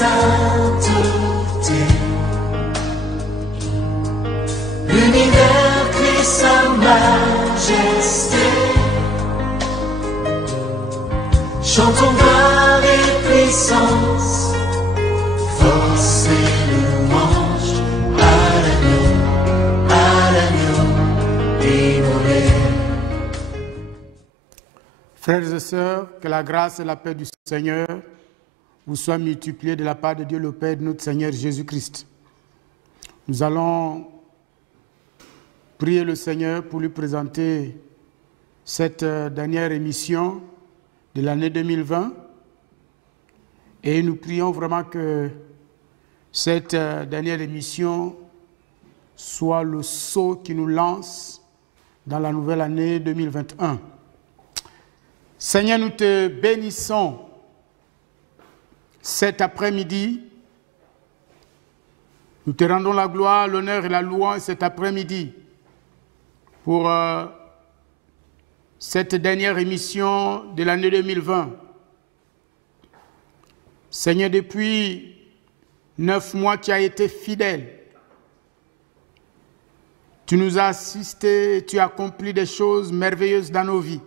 sainteté. L'univers crie sa majesté. Chantons gloire et puissance, force et louange à l'agneau immolé. Frères et sœurs, que la grâce et la paix du Seigneur vous soient multipliées de la part de Dieu le Père de notre Seigneur Jésus-Christ. Nous allons prier le Seigneur pour lui présenter cette dernière émission de l'année 2020. Et nous prions vraiment que cette dernière émission soit le saut qui nous lance dans la nouvelle année 2021. Seigneur, nous te bénissons cet après-midi. Nous te rendons la gloire, l'honneur et la louange cet après-midi pour cette dernière émission de l'année 2020. Seigneur, depuis 9 mois, tu as été fidèle. Tu nous as assistés, tu as accompli des choses merveilleuses dans nos vies.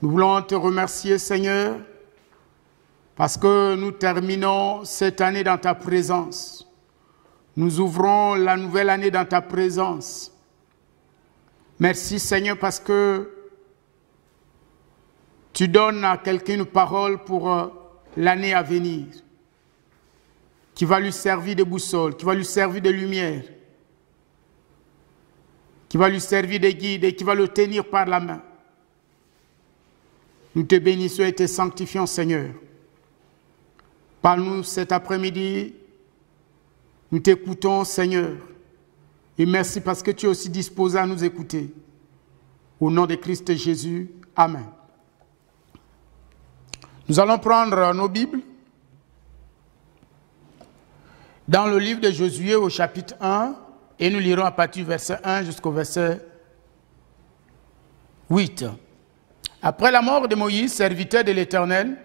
Nous voulons te remercier, Seigneur, parce que nous terminons cette année dans ta présence. Nous ouvrons la nouvelle année dans ta présence. Merci, Seigneur, parce que tu donnes à quelqu'un une parole pour l'année à venir, qui va lui servir de boussole, qui va lui servir de lumière, qui va lui servir de guide et qui va le tenir par la main. Nous te bénissons et te sanctifions, Seigneur. Parle-nous cet après-midi. Nous t'écoutons, Seigneur. Et merci parce que tu es aussi disposé à nous écouter. Au nom de Christ Jésus, Amen. Nous allons prendre nos Bibles dans le livre de Josué au chapitre 1 et nous lirons à partir du verset 1 jusqu'au verset 8. Après la mort de Moïse, serviteur de l'Éternel,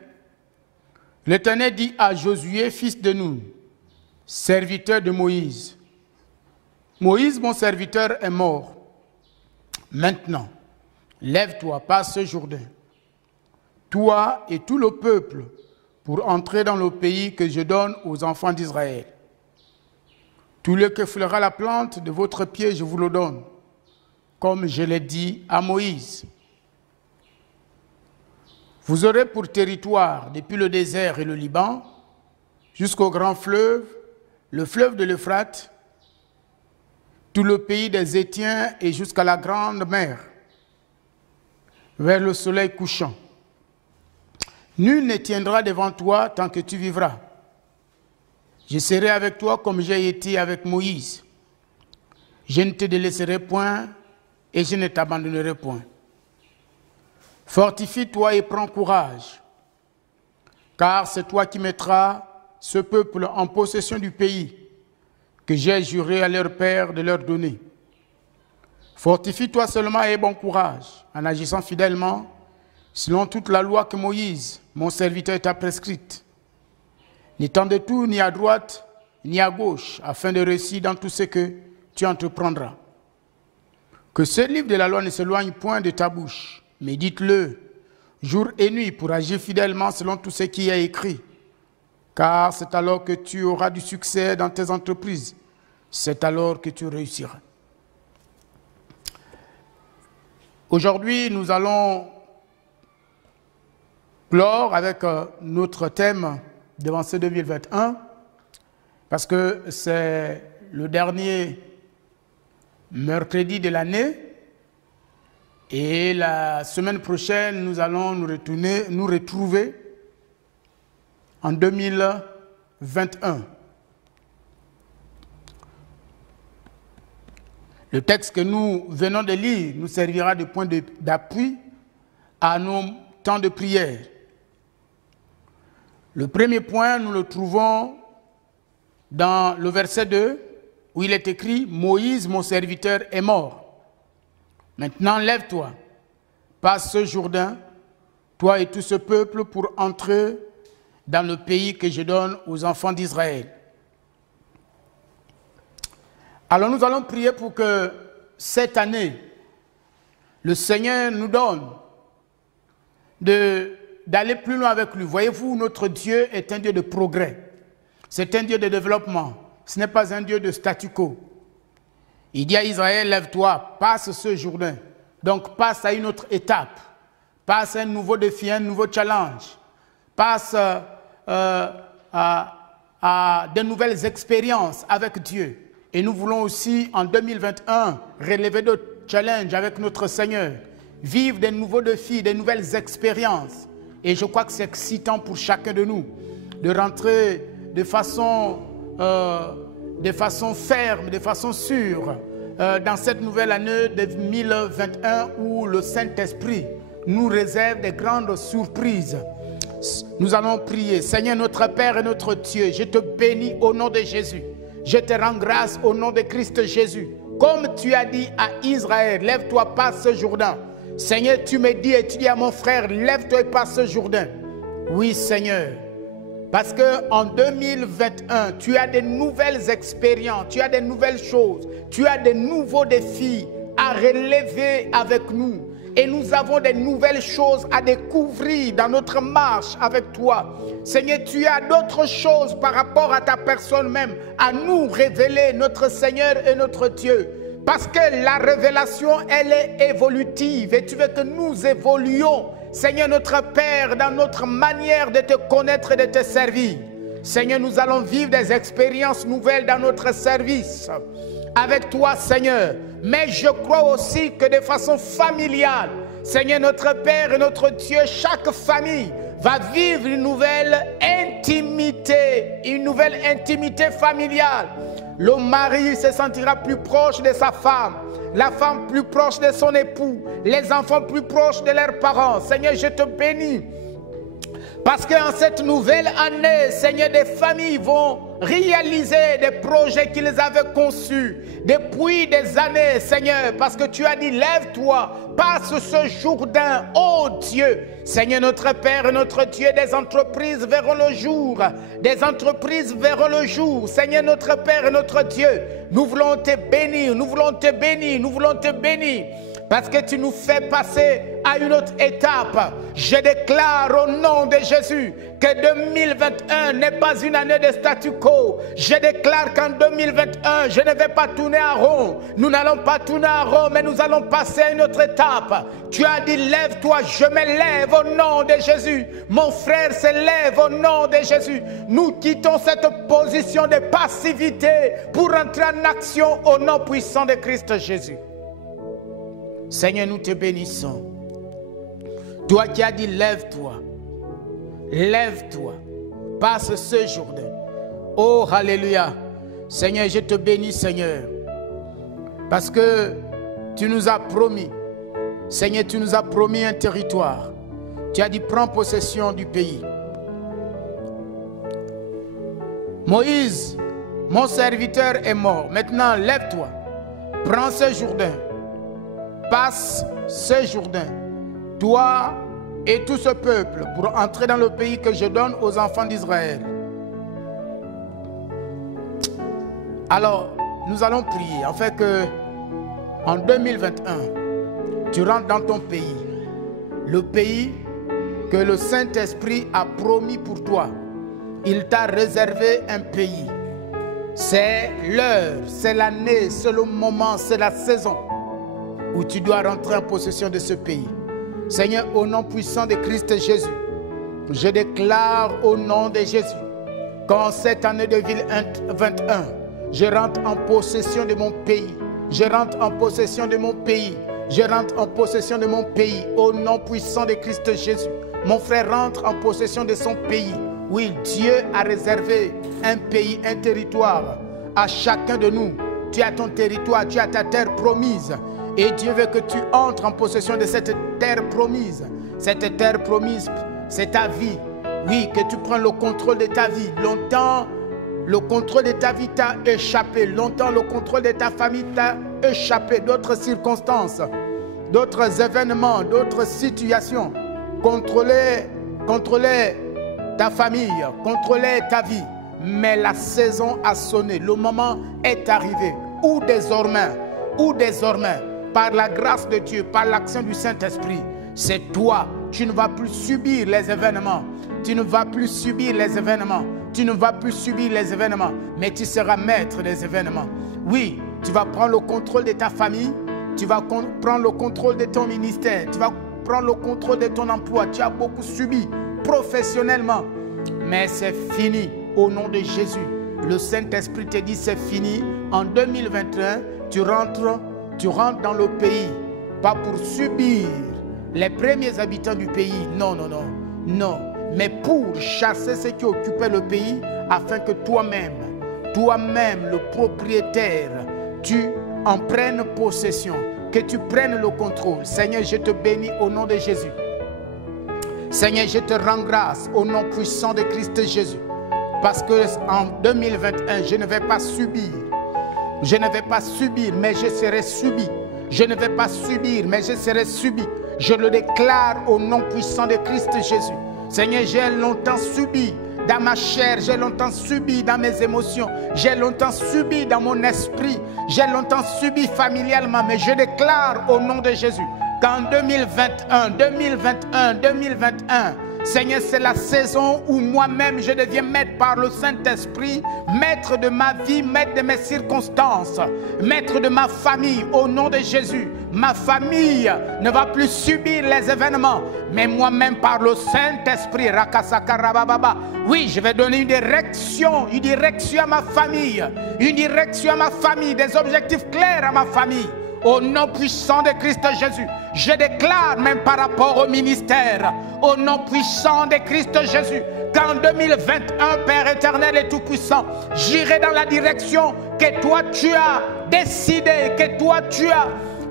l'Éternel dit à Josué, fils de Nun, serviteur de Moïse, Moïse, mon serviteur, est mort. Maintenant, lève-toi, passe ce Jourdain, toi et tout le peuple, pour entrer dans le pays que je donne aux enfants d'Israël. Tout lieu que fleura la plante de votre pied, je vous le donne, comme je l'ai dit à Moïse. Vous aurez pour territoire, depuis le désert et le Liban, jusqu'au grand fleuve, le fleuve de l'Euphrate, tout le pays des Hétiens et jusqu'à la grande mer, vers le soleil couchant. Nul ne tiendra devant toi tant que tu vivras. Je serai avec toi comme j'ai été avec Moïse. Je ne te délaisserai point et je ne t'abandonnerai point. Fortifie-toi et prends courage, car c'est toi qui mettras ce peuple en possession du pays que j'ai juré à leur père de leur donner. Fortifie-toi seulement et aie bon courage, en agissant fidèlement, selon toute la loi que Moïse, mon serviteur, t'a prescrite. N'étant de tout ni à droite ni à gauche, afin de réussir dans tout ce que tu entreprendras. Que ce livre de la loi ne s'éloigne point de ta bouche, médite-le jour et nuit pour agir fidèlement selon tout ce qui est écrit. Car c'est alors que tu auras du succès dans tes entreprises. C'est alors que tu réussiras. Aujourd'hui, nous allons clore avec notre thème d'Avancée 2021, parce que c'est le dernier mercredi de l'année. Et la semaine prochaine, nous allons nous retrouver en 2021. Le texte que nous venons de lire nous servira de point d'appui à nos temps de prière. Le premier point, nous le trouvons dans le verset 2, où il est écrit « Moïse, mon serviteur, est mort. Maintenant, lève-toi, passe ce Jourdain, toi et tout ce peuple, pour entrer dans le pays que je donne aux enfants d'Israël. Alors nous allons prier pour que cette année, le Seigneur nous donne d'aller plus loin avec lui. Voyez-vous, notre Dieu est un Dieu de progrès. C'est un Dieu de développement. Ce n'est pas un Dieu de statu quo. Il dit à Israël, lève-toi, passe ce Jourdain. Donc passe à une autre étape. Passe à un nouveau défi, un nouveau challenge. Passe à de nouvelles expériences avec Dieu. Et nous voulons aussi, en 2021, relever d'autres challenges avec notre Seigneur. Vivre des nouveaux défis, des nouvelles expériences. Et je crois que c'est excitant pour chacun de nous de rentrer de façon ferme, de façon sûre dans cette nouvelle année 2021 où le Saint-Esprit nous réserve des grandes surprises. Nous allons prier. Seigneur notre Père et notre Dieu, je te bénis au nom de Jésus. Je te rends grâce au nom de Christ Jésus. Comme tu as dit à Israël, lève-toi, passe ce Jourdain. Seigneur, tu me dis et tu dis à mon frère, lève-toi et passe ce Jourdain. Oui, Seigneur. Parce qu'en 2021, tu as de nouvelles expériences, tu as de nouvelles choses, tu as de nouveaux défis à relever avec nous. Et nous avons de nouvelles choses à découvrir dans notre marche avec toi. Seigneur, tu as d'autres choses par rapport à ta personne même à nous révéler, notre Seigneur et notre Dieu. Parce que la révélation, elle est évolutive et tu veux que nous évoluions, Seigneur notre Père, dans notre manière de te connaître et de te servir. Seigneur, nous allons vivre des expériences nouvelles dans notre service avec toi, Seigneur. Mais je crois aussi que de façon familiale, Seigneur notre Père et notre Dieu, chaque famille va vivre une nouvelle intimité familiale. Le mari se sentira plus proche de sa femme, la femme plus proche de son époux, les enfants plus proches de leurs parents. Seigneur, je te bénis. Parce qu'en cette nouvelle année, Seigneur, des familles vont réaliser des projets qu'ils avaient conçus depuis des années, Seigneur. Parce que tu as dit, lève-toi, passe ce Jourdain, ô Dieu. Seigneur, notre Père et notre Dieu, des entreprises verront le jour. Des entreprises verront le jour. Seigneur, notre Père et notre Dieu, nous voulons te bénir, nous voulons te bénir, nous voulons te bénir. Parce que tu nous fais passer à une autre étape. Je déclare au nom de Jésus que 2021 n'est pas une année de statu quo. Je déclare qu'en 2021, je ne vais pas tourner en rond. Nous n'allons pas tourner en rond, mais nous allons passer à une autre étape. Tu as dit, lève-toi, je me lève au nom de Jésus. Mon frère se lève au nom de Jésus. Nous quittons cette position de passivité pour entrer en action au nom puissant de Christ Jésus. Seigneur, nous te bénissons. Toi qui as dit, lève-toi, lève-toi, passe ce Jourdain. Oh, alléluia. Seigneur, je te bénis, Seigneur, parce que tu nous as promis, Seigneur, tu nous as promis un territoire. Tu as dit, prends possession du pays. Moïse, mon serviteur est mort. Maintenant, lève-toi, prends ce Jourdain. Passe ce Jourdain, toi et tout ce peuple, pour entrer dans le pays que je donne aux enfants d'Israël. Alors, nous allons prier, afin que, en 2021, tu rentres dans ton pays, le pays que le Saint-Esprit a promis pour toi. Il t'a réservé un pays. C'est l'heure, c'est l'année, c'est le moment, c'est la saison où tu dois rentrer en possession de ce pays. Seigneur, au nom puissant de Christ Jésus, je déclare au nom de Jésus qu'en cette année 2021, je rentre en possession de mon pays. Je rentre en possession de mon pays. Je rentre en possession de mon pays au nom puissant de Christ Jésus. Mon frère rentre en possession de son pays. Oui, Dieu a réservé un pays, un territoire à chacun de nous. Tu as ton territoire, tu as ta terre promise. Et Dieu veut que tu entres en possession de cette terre promise. Cette terre promise, c'est ta vie. Oui, que tu prends le contrôle de ta vie. Longtemps, le contrôle de ta vie t'a échappé. Longtemps, le contrôle de ta famille t'a échappé. D'autres circonstances, d'autres événements, d'autres situations. Contrôler ta famille, contrôler ta vie. Mais la saison a sonné, le moment est arrivé. Où désormais, par la grâce de Dieu, par l'action du Saint-Esprit, c'est toi. Tu ne vas plus subir les événements. Tu ne vas plus subir les événements. Tu ne vas plus subir les événements, mais tu seras maître des événements. Oui, tu vas prendre le contrôle de ta famille. Tu vas prendre le contrôle de ton ministère. Tu vas prendre le contrôle de ton emploi. Tu as beaucoup subi professionnellement. Mais c'est fini au nom de Jésus. Le Saint-Esprit te dit c'est fini. En 2021, tu rentres dans le pays. Pas pour subir les premiers habitants du pays. Non, non, non. Non. Mais pour chasser ceux qui occupaient le pays afin que toi-même, le propriétaire, tu en prennes possession, que tu prennes le contrôle. Seigneur, je te bénis au nom de Jésus. Seigneur, je te rends grâce au nom puissant de Christ Jésus. Parce qu'en 2021, je ne vais pas subir. Je ne vais pas subir, mais je serai subi. Je ne vais pas subir, mais je serai subi. Je le déclare au nom puissant de Christ Jésus. Seigneur, j'ai longtemps subi dans ma chair, j'ai longtemps subi dans mes émotions, j'ai longtemps subi dans mon esprit, j'ai longtemps subi familialement, mais je déclare au nom de Jésus qu'en 2021, Seigneur, c'est la saison où moi-même je deviens maître par le Saint-Esprit, maître de ma vie, maître de mes circonstances, maître de ma famille au nom de Jésus. Ma famille ne va plus subir les événements, mais moi-même par le Saint-Esprit, oui, je vais donner une direction à ma famille, des objectifs clairs à ma famille. Au nom puissant de Christ Jésus, je déclare même par rapport au ministère, au nom puissant de Christ Jésus, qu'en 2021, Père éternel et tout-puissant, j'irai dans la direction que toi tu as décidé, que toi tu as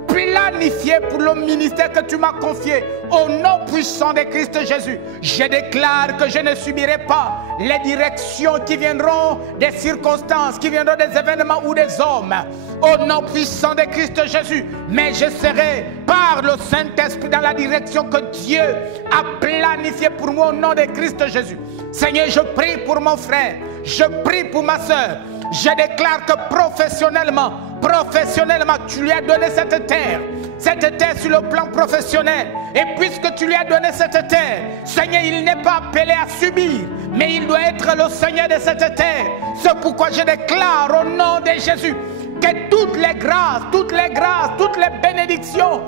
planifié pour le ministère que tu m'as confié. Au nom puissant de Christ Jésus, je déclare que je ne subirai pas les directions qui viendront des circonstances, qui viendront des événements ou des hommes. Au nom puissant de Christ Jésus, mais je serai par le Saint-Esprit dans la direction que Dieu a planifiée pour moi au nom de Christ Jésus. Seigneur, je prie pour mon frère, je prie pour ma soeur. Je déclare que professionnellement, tu lui as donné cette terre sur le plan professionnel. Et puisque tu lui as donné cette terre, Seigneur, il n'est pas appelé à subir, mais il doit être le Seigneur de cette terre. C'est pourquoi je déclare au nom de Jésus que toutes les grâces, toutes les bénédictions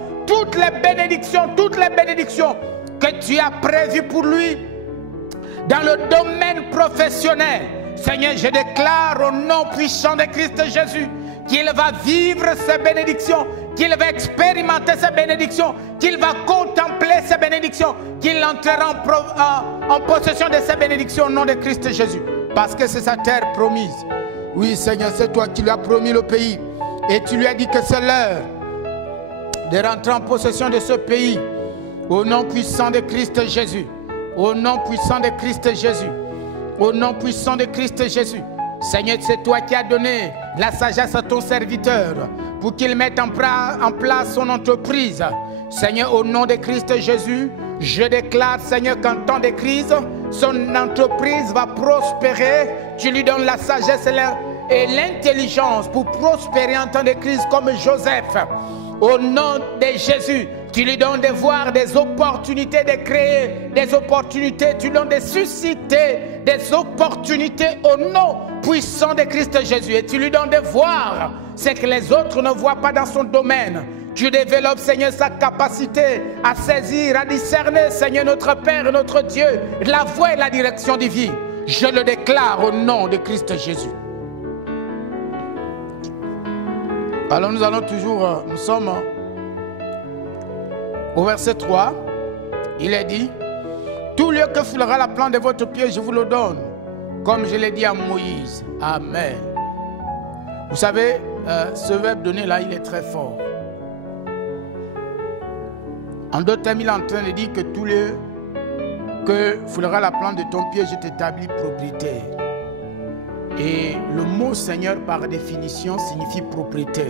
que tu as prévues pour lui dans le domaine professionnel, Seigneur, je déclare au nom puissant de Christ Jésus qu'il va vivre ces bénédictions, qu'il va expérimenter ces bénédictions, qu'il va contempler ces bénédictions, qu'il entrera en possession de ces bénédictions au nom de Christ Jésus. Parce que c'est sa terre promise. Oui, Seigneur, c'est toi qui lui as promis le pays. Et tu lui as dit que c'est l'heure de rentrer en possession de ce pays. Au nom puissant de Christ Jésus. Au nom puissant de Christ Jésus. Au nom puissant de Christ Jésus. Seigneur, c'est toi qui as donné la sagesse à ton serviteur pour qu'il mette en place son entreprise. Seigneur, au nom de Christ Jésus, je déclare, Seigneur, qu'en temps de crise, son entreprise va prospérer. Tu lui donnes la sagesse et l'intelligence pour prospérer en temps de crise comme Joseph. Au nom de Jésus, tu lui donnes de voir des opportunités, de créer des opportunités. Tu lui donnes de susciter des opportunités au nom puissant de Christ Jésus. Et tu lui donnes de voir ce que les autres ne voient pas dans son domaine. Tu développes, Seigneur, sa capacité à saisir, à discerner, Seigneur, notre Père et notre Dieu, la voie et la direction divine. Je le déclare au nom de Christ Jésus. Alors nous sommes au verset 3, il est dit, tout lieu que foulera la plante de votre pied, je vous le donne, comme je l'ai dit à Moïse. Amen. Vous savez, ce verbe donné là, il est très fort. En d'autres termes, il est en train de dire que tout lieu que foulera la plante de ton pied, je t'établis propriétaire. Et le mot Seigneur, par définition, signifie propriétaire.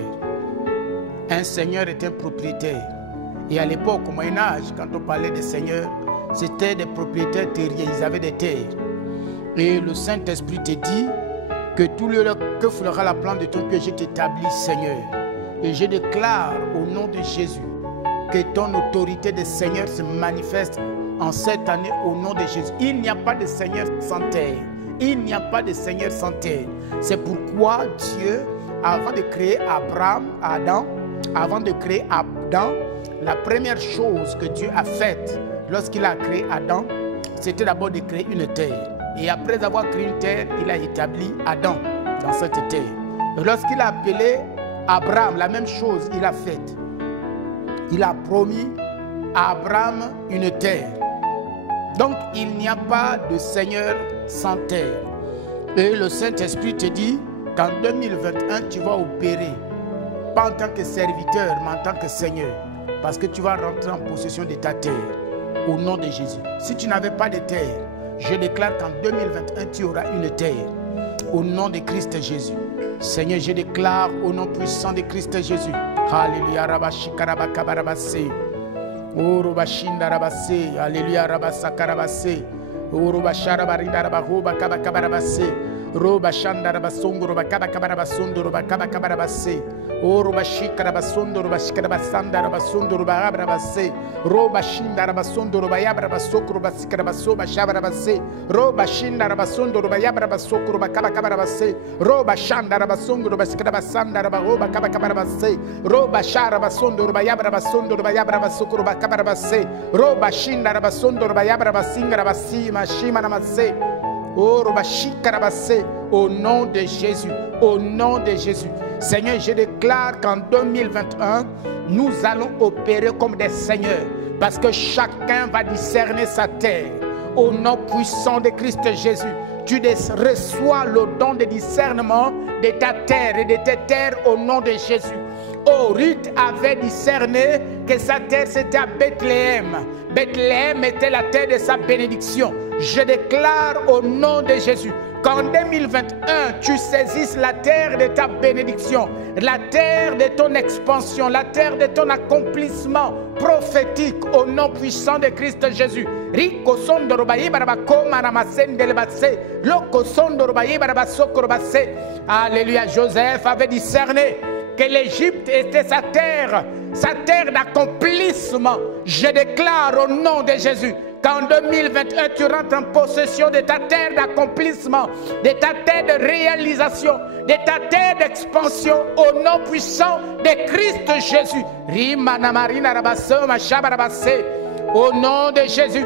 Un Seigneur est un propriétaire. Et à l'époque, au Moyen-Âge, quand on parlait de Seigneur, C'était des propriétaires terriens, ils avaient des terres. Et le Saint-Esprit te dit que tout lieu que fera la plante de ton pied, je t'établis, Seigneur. Et je déclare au nom de Jésus que ton autorité de Seigneur se manifeste en cette année au nom de Jésus. Il n'y a pas de Seigneur sans terre. Il n'y a pas de Seigneur sans terre. C'est pourquoi Dieu, avant de créer Adam, la première chose que Dieu a faite lorsqu'il a créé Adam, c'était d'abord de créer une terre. Et après avoir créé une terre, il a établi Adam dans cette terre. Et lorsqu'il a appelé Abraham, la même chose il a faite. Il a promis à Abraham une terre. Donc il n'y a pas de Seigneur sans terre. Et le Saint-Esprit te dit qu'en 2021, tu vas opérer, pas en tant que serviteur, mais en tant que Seigneur. Parce que tu vas rentrer en possession de ta terre, au nom de Jésus. Si tu n'avais pas de terre, je déclare qu'en 2021, tu auras une terre, au nom de Christ Jésus. Seigneur, je déclare au nom puissant de Christ Jésus. Alléluia, Rabashikarabakarabase. Oh, Robashindarabase. Alléluia, Rabasakarabase. Oh, Robasharabarindarabahoba-kabakabarabase. Robashandarabasongo, Robakabakabarabasundo, Robakabakabarabase. Oh, Robashikarabasondo, Robashikarabasandarabasundo, Robabrabase. Robashindarabasondo, Robayabrabasoko, Robasikarabasoba, Shabrabase. Robashindarabasondo, Robayabrabasoko, Robakabakabarabase. Robashandarabasongo, Robasikarabasandarabahoba, Kabakabarabase. Robasharabasondo, Robayabrabasondo, Robayabrabasoko, Robakabarabase. Robashindarabasondo, Robayabrabasingarabasi, Mashimanamase. Oh, au nom de Jésus, au nom de Jésus. Seigneur, je déclare qu'en 2021, nous allons opérer comme des seigneurs, parce que chacun va discerner sa terre. Au nom puissant de Christ Jésus, tu reçois le don de discernement de ta terre et de tes terres au nom de Jésus. Oh, Ruth avait discerné que sa terre c'était à Bethléem. Bethléem était la terre de sa bénédiction. Je déclare au nom de Jésus qu'en 2021, tu saisisses la terre de ta bénédiction, la terre de ton expansion, la terre de ton accomplissement prophétique au nom puissant de Christ Jésus. Alléluia, Joseph avait discerné que l'Égypte était sa terre d'accomplissement. Je déclare au nom de Jésus qu'en 2021, tu rentres en possession de ta terre d'accomplissement, de ta terre de réalisation, de ta terre d'expansion au nom puissant de Christ Jésus. Au nom de Jésus,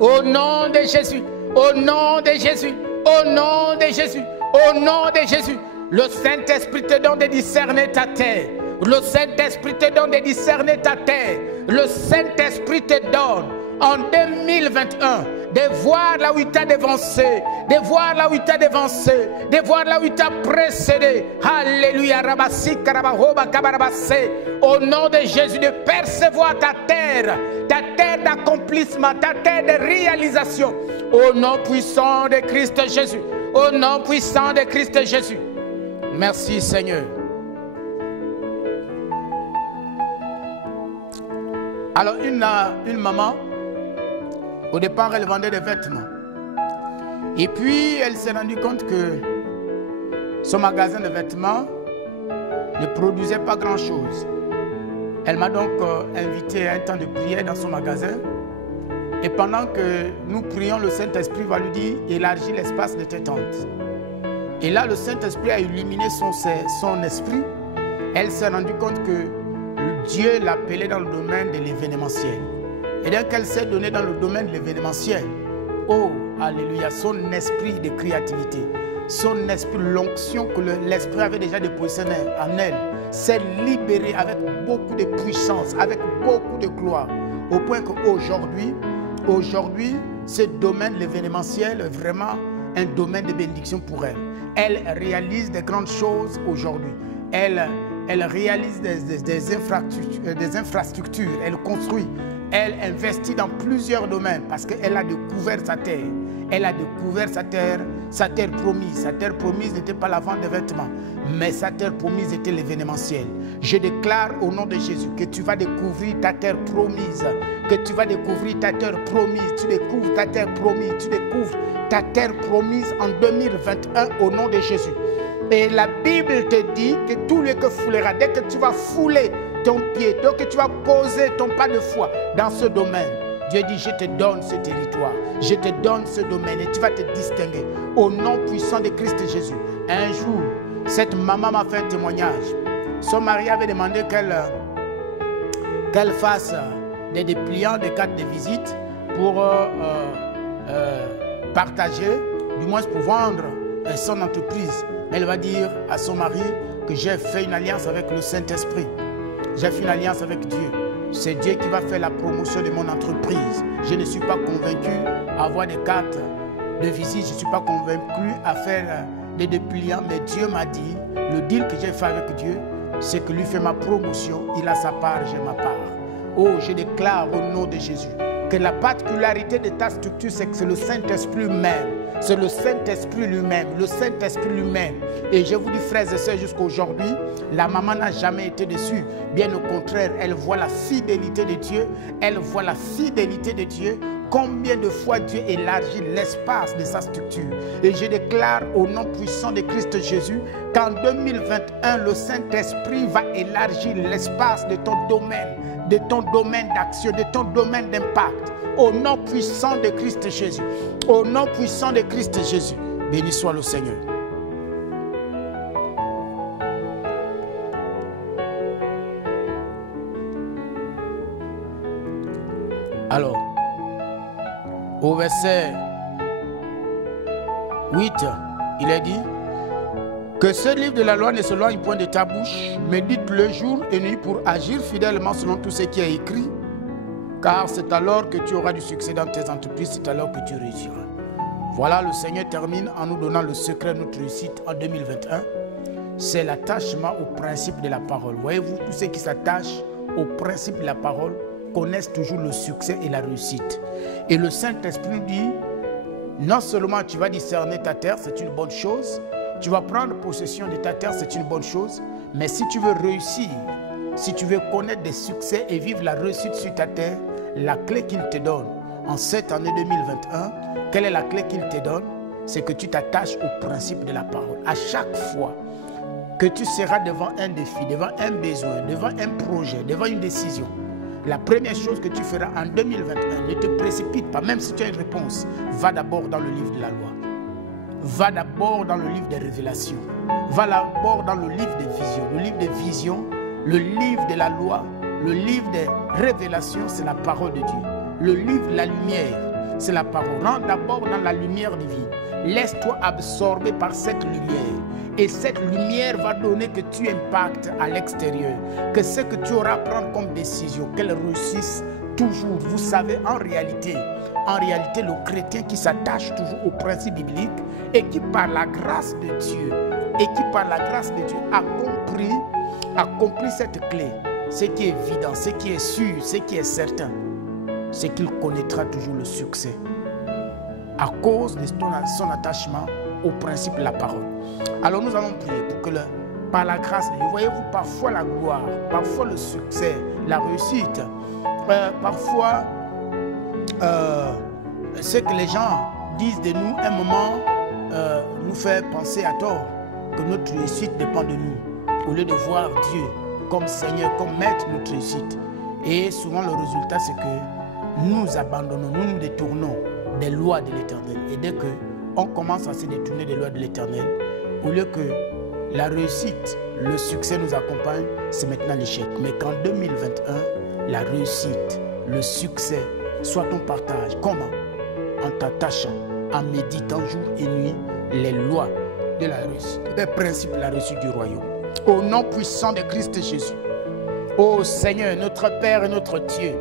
au nom de Jésus, au nom de Jésus, au nom de Jésus, au nom de Jésus. Le Saint-Esprit te donne de discerner ta terre. Le Saint-Esprit te donne de discerner ta terre. Le Saint-Esprit te donne en 2021 de voir là où il t'a devancé, de voir là où il t'a devancé, de voir là où il t'a précédé. Alléluia. Au nom de Jésus, de percevoir ta terre d'accomplissement, ta terre de réalisation. Au nom puissant de Christ Jésus. Au nom puissant de Christ Jésus. Merci Seigneur. Alors une maman, au départ elle vendait des vêtements. Et puis elle s'est rendue compte que son magasin de vêtements ne produisait pas grand chose. Elle m'a donc invité à un temps de prière dans son magasin. Et pendant que nous prions, le Saint-Esprit va lui dire « Élargis l'espace de tes tentes ». Et là, le Saint-Esprit a illuminé son esprit. Elle s'est rendue compte que Dieu l'appelait dans le domaine de l'événementiel. Et dès qu'elle s'est donnée dans le domaine de l'événementiel, oh, alléluia, son esprit de créativité, son esprit, l'onction que l'esprit avait déjà déposée en elle, s'est libéré avec beaucoup de puissance, avec beaucoup de gloire, au point qu'aujourd'hui, ce domaine de l'événementiel est vraiment un domaine de bénédiction pour elle. Elle réalise des grandes choses aujourd'hui. Elle réalise des infrastructures, elle construit, elle investit dans plusieurs domaines parce qu'elle a découvert sa terre. Elle a découvert sa terre Sa terre promise n'était pas la vente de vêtements, mais sa terre promise était l'événementiel. Je déclare au nom de Jésus que tu vas découvrir ta terre promise, que tu vas découvrir ta terre promise, tu découvres ta terre promise, tu découvres ta terre promise en 2021 au nom de Jésus. Et la Bible te dit que tout le que foulera, dès que tu vas fouler ton pied, dès que tu vas poser ton pas de foi dans ce domaine, Dieu dit, je te donne ce territoire, je te donne ce domaine et tu vas te distinguer au nom puissant de Christ Jésus. Un jour, cette maman m'a fait un témoignage. Son mari avait demandé qu'elle fasse des dépliants de cartes de visite pour partager, du moins pour vendre son entreprise. Elle va dire à son mari que j'ai fait une alliance avec le Saint-Esprit. J'ai fait une alliance avec Dieu. C'est Dieu qui va faire la promotion de mon entreprise. Je ne suis pas convaincu à avoir des cartes de visite. Je ne suis pas convaincu à faire des dépliants. Mais Dieu m'a dit, le deal que j'ai fait avec Dieu, c'est que lui fait ma promotion. Il a sa part, j'ai ma part. Oh, je déclare au nom de Jésus que la particularité de ta structure, c'est que c'est le Saint-Esprit même. C'est le Saint-Esprit lui-même, le Saint-Esprit lui-même. Et je vous dis, frères et sœurs, jusqu'à aujourd'hui, la maman n'a jamais été déçue. Bien au contraire, elle voit la fidélité de Dieu. Elle voit la fidélité de Dieu. Combien de fois Dieu élargit l'espace de sa structure. Et je déclare au nom puissant de Christ Jésus qu'en 2021, le Saint-Esprit va élargir l'espace de ton domaine d'action, de ton domaine d'impact. Au nom puissant de Christ Jésus. Au nom puissant de Christ Jésus. Béni soit le Seigneur. Alors, au verset 8, il est dit que ce livre de la loi ne s'éloigne point de ta bouche, médite le jour et nuit pour agir fidèlement selon tout ce qui est écrit. Car c'est alors que tu auras du succès dans tes entreprises, c'est alors que tu réussiras. Voilà, le Seigneur termine en nous donnant le secret de notre réussite en 2021. C'est l'attachement au principe de la parole. Voyez-vous, tous ceux qui s'attachent au principe de la parole connaissent toujours le succès et la réussite. Et le Saint-Esprit dit, non seulement tu vas discerner ta terre, c'est une bonne chose, tu vas prendre possession de ta terre, c'est une bonne chose, mais si tu veux réussir, si tu veux connaître des succès et vivre la réussite sur ta terre, la clé qu'il te donne en cette année 2021, quelle est la clé qu'il te donne? C'est que tu t'attaches au principe de la parole. À chaque fois que tu seras devant un défi, devant un besoin, devant un projet, devant une décision, la première chose que tu feras en 2021, ne te précipite pas, même si tu as une réponse, va d'abord dans le livre de la loi. Va d'abord dans le livre des révélations. Va d'abord dans le livre des visions. Le livre des visions, le livre de la loi, le livre des révélations, c'est la parole de Dieu. Le livre de la lumière, c'est la parole. Rentre d'abord dans la lumière divine. Laisse-toi absorber par cette lumière. Et cette lumière va donner que tu impactes à l'extérieur. Que ce que tu auras à prendre comme décision, qu'elle réussisse toujours. Vous savez, en réalité, le chrétien qui s'attache toujours au principe biblique et qui par la grâce de Dieu, accomplit cette clé, ce qui est évident, ce qui est sûr, ce qui est certain, c'est qu'il connaîtra toujours le succès à cause de son attachement au principe de la parole. Alors nous allons prier pour que par la grâce de Dieu, voyez-vous, parfois la gloire, parfois le succès, la réussite, parfois ce que les gens disent de nous, un moment nous fait penser à tort que notre réussite dépend de nous, au lieu de voir Dieu comme Seigneur, comme Maître de notre réussite. Et souvent le résultat, c'est que nous abandonnons, nous nous détournons des lois de l'Éternel. Et dès qu'on commence à se détourner des lois de l'Éternel, au lieu que la réussite, le succès nous accompagne, c'est maintenant l'échec. Mais qu'en 2021, la réussite, le succès soit ton partage. Comment? En t'attachant, en méditant jour et nuit les lois de la réussite, les principes de la réussite du royaume. Au nom puissant de Christ Jésus, ô Seigneur, notre Père et notre Dieu,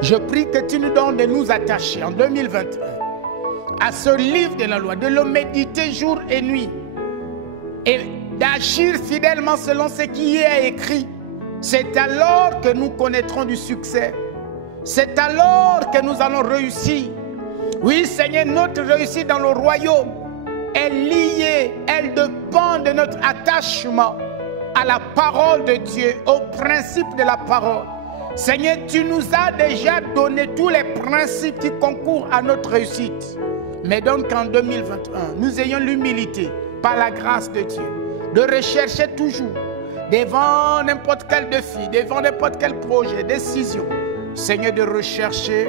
je prie que tu nous donnes de nous attacher en 2021 à ce livre de la loi, de le méditer jour et nuit et d'agir fidèlement selon ce qui est écrit. C'est alors que nous connaîtrons du succès. C'est alors que nous allons réussir. Oui, Seigneur, notre réussite dans le royaume est liée, elle dépend de notre attachement à la parole de Dieu, au principe de la parole. Seigneur, tu nous as déjà donné tous les principes qui concourent à notre réussite. Mais donc en 2021, nous ayons l'humilité, par la grâce de Dieu, de rechercher toujours, devant n'importe quel défi, devant n'importe quel projet, décision, Seigneur, de rechercher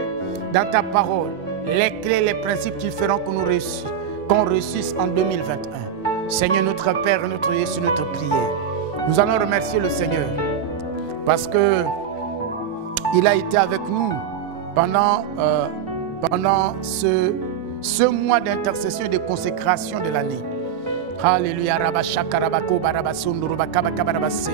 dans ta parole les clés, les principes qui feront que nous réussissons, qu'on réussisse en 2021. Seigneur, notre Père et notre Dieu, c'est notre prière. Nous allons remercier le Seigneur parce que il a été avec nous pendant ce mois d'intercession et de consécration de l'année. Alléluia. Rabba shakarabako barabasundu roba kabakabarabase.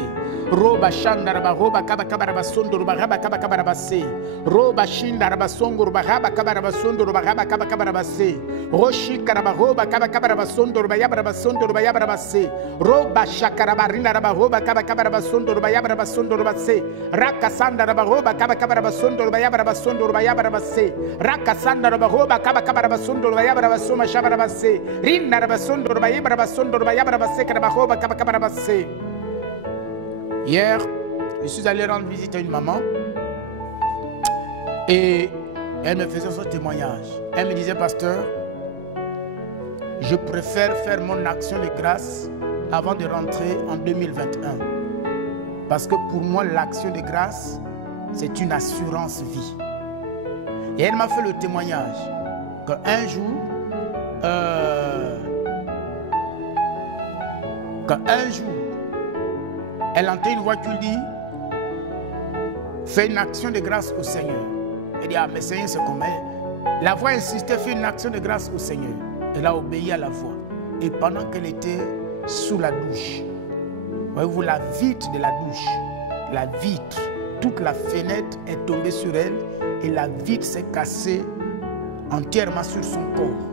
Roba shandaraba roba kabakabarabasунdu roba kabakabarabase. Roba shindarabasongo roba kabakabarabasundu roba kabakabarabase. Roshi karaba roba kabakabarabasунdu roba yabarabasунdu roba yabarabase. Roba shakarabarina roba roba kabakabarabasунdu roba yabarabasунdu roba se. Rakasanda roba roba kabakabarabasунdu roba yabarabasунdu roba yabarabase. Rakasanda roba roba kabakabarabasунdu roba yabarabasuma shabarabase. Rinna roba sundu roba yabarabasунdu. Hier, je suis allé rendre visite à une maman et elle me faisait ce témoignage. Elle me disait, pasteur, je préfère faire mon action de grâce avant de rentrer en 2021. Parce que pour moi, l'action de grâce, c'est une assurance vie. Et elle m'a fait le témoignage qu'un jour, elle entend une voix qui lui dit, fais une action de grâce au Seigneur. Elle dit, ah mais Seigneur, c'est comment? La voix insistait, fais une action de grâce au Seigneur. Elle a obéi à la voix. Et pendant qu'elle était sous la douche, voyez-vous, la vitre de la douche, la vitre, toute la fenêtre est tombée sur elle et la vitre s'est cassée entièrement sur son corps.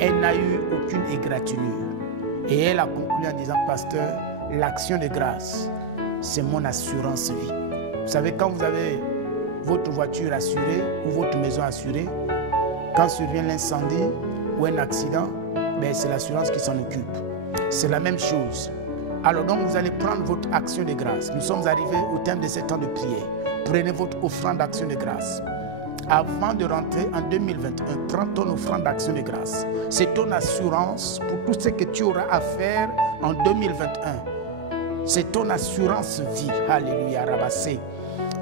Elle n'a eu aucune égratignure. Et elle a conclu en disant, pasteur, l'action de grâce, c'est mon assurance vie. Vous savez, quand vous avez votre voiture assurée ou votre maison assurée, quand survient l'incendie ou un accident, ben c'est l'assurance qui s'en occupe. C'est la même chose. Alors donc, vous allez prendre votre action de grâce. Nous sommes arrivés au terme de ce temps de prière. Prenez votre offrande d'action de grâce. Avant de rentrer en 2021, prends ton offrande d'action de grâce. C'est ton assurance pour tout ce que tu auras à faire en 2021. C'est ton assurance vie. Alléluia. Rabassé.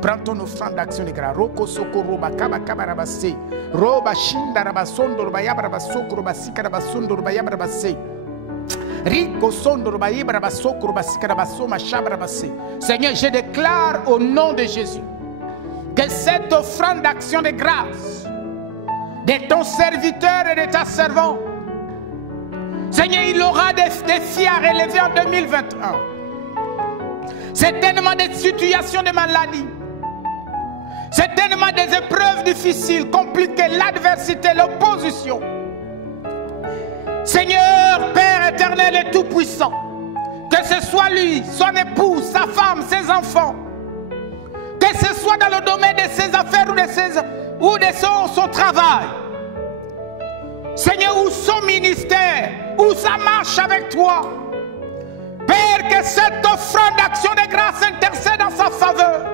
Prends ton offrande d'action de grâce. Roko soko roba kaba kaba rabassé. Roba shinda rabasondo roba yaba rabasoko roba sika rabasondo roba yaba rabassé. Rico sondo roba yaba rabasoko roba sika rabasoma shaba rabassé. Seigneur, je déclare au nom de Jésus que cette offrande d'action de grâce de ton serviteur et de ta servante, Seigneur, il aura des défis à relever en 2021. Certainement des situations de maladie, certainement des épreuves difficiles, compliquées, l'adversité, l'opposition. Seigneur, Père éternel et tout-puissant, que ce soit lui, son épouse, sa femme, ses enfants, que ce soit dans le domaine de ses affaires ou de son travail, Seigneur, ou son ministère, ou sa marche avec toi, Père, que cette offrande d'action de grâce intercède en sa faveur,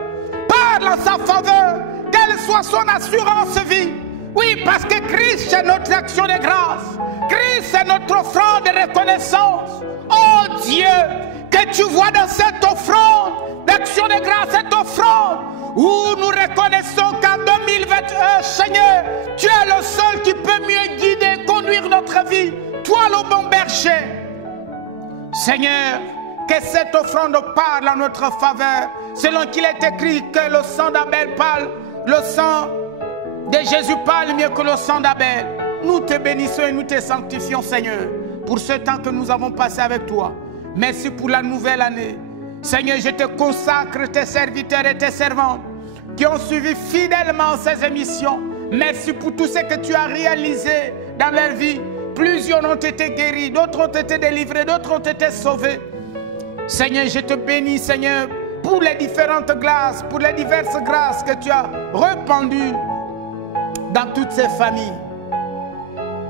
parle en sa faveur, quelle soit son assurance vie. Oui, parce que Christ est notre action de grâce, Christ est notre offrande de reconnaissance. Oh Dieu, que tu vois dans cette offrande d'action de grâce, cette offrande où nous reconnaissons qu'en 2021, Seigneur, tu es le seul qui peut mieux guider, conduire notre vie. Toi, le bon berger. Seigneur, que cette offrande parle en notre faveur, selon qu'il est écrit que le sang d'Abel parle, le sang de Jésus parle mieux que le sang d'Abel. Nous te bénissons et nous te sanctifions, Seigneur, pour ce temps que nous avons passé avec toi. Merci pour la nouvelle année. Seigneur, je te consacre tes serviteurs et tes servantes qui ont suivi fidèlement ces émissions. Merci pour tout ce que tu as réalisé dans leur vie. Plusieurs ont été guéris, d'autres ont été délivrés, d'autres ont été sauvés. Seigneur, je te bénis, Seigneur, pour les différentes grâces, pour les diverses grâces que tu as répandues dans toutes ces familles.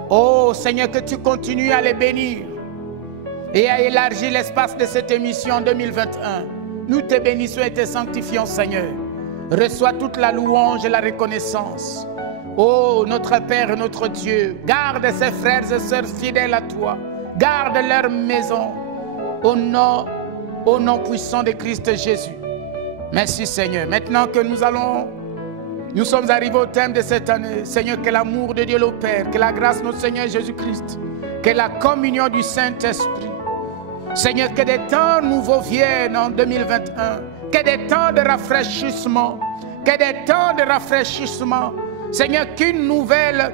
Oh Seigneur, que tu continues à les bénir et à élargir l'espace de cette émission en 2021. Nous te bénissons et te sanctifions, Seigneur. Reçois toute la louange et la reconnaissance. Oh, notre Père et notre Dieu, garde ces frères et sœurs fidèles à toi. Garde leur maison au nom puissant de Christ Jésus. Merci, Seigneur. Maintenant que nous sommes arrivés au thème de cette année, Seigneur, que l'amour de Dieu le Père, que la grâce de notre Seigneur Jésus-Christ, que la communion du Saint-Esprit, Seigneur, que des temps nouveaux viennent en 2021, que des temps de rafraîchissement, Seigneur, qu'une nouvelle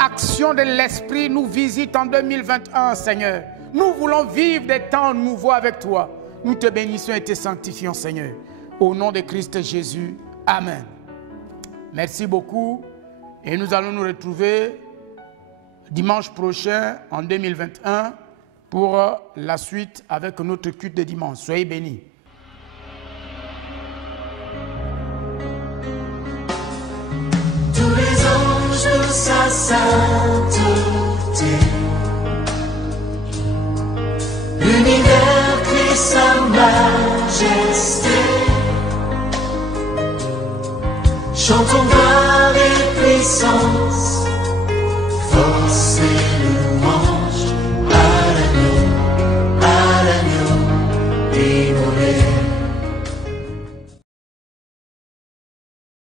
action de l'Esprit nous visite en 2021, Seigneur. Nous voulons vivre des temps nouveaux avec toi. Nous te bénissons et te sanctifions, Seigneur. Au nom de Christ Jésus. Amen. Merci beaucoup. Et nous allons nous retrouver dimanche prochain, en 2021, pour la suite avec notre culte de dimanche. Soyez bénis. Tous les anges de sa sainteté, l'univers crie sa majesté. Chantons gloire et puissance